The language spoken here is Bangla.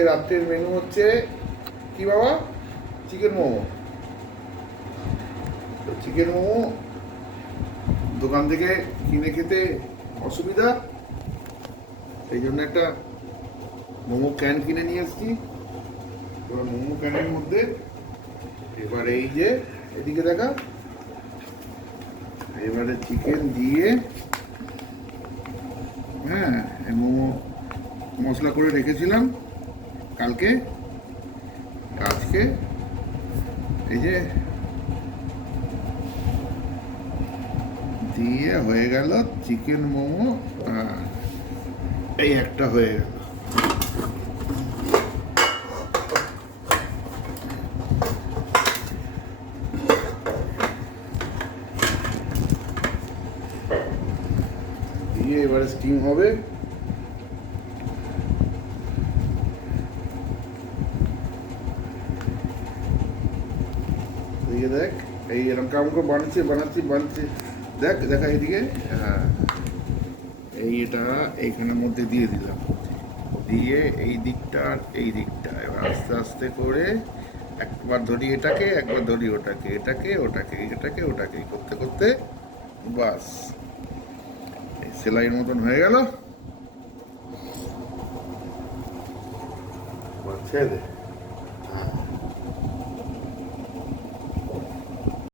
আজকে রাত্রের মেনু হচ্ছে কি বাবা? চিকেন মোমো। তো চিকেন মোমো দোকান থেকে কিনে খেতে অসুবিধা, সেই জন্য একটা মোমো ক্যান কিনে নিয়ে এসেছি। এবার মোমো ক্যানের মধ্যে এবার এই যে এদিকে দেখা, এবারে চিকেন দিয়ে, হ্যাঁ, মোমো মশলা করে রেখেছিলাম কালকে, আজকে এই যে দিয়ে হয়ে গেল চিকেন মোমো। এই একটা হয়ে গেল। দিয়ে এবারে স্টিম হবে। দিয়ে দেখ, এই এরকম কাম করে বানাচ্ছি দেখ, দেখা এইদিকে। হ্যাঁ, এইটা এইখানের মধ্যে দিয়ে দিলাম, দিয়ে এই দিকটা আর এই দিকটা এবার আস্তে আস্তে করে একবার ধরি এটাকে, একবার ধরি ওটাকে, এটাকে করতে করতে বাস এই সেলাইয়ের মতন হয়ে গেল। ছেড়ে দে।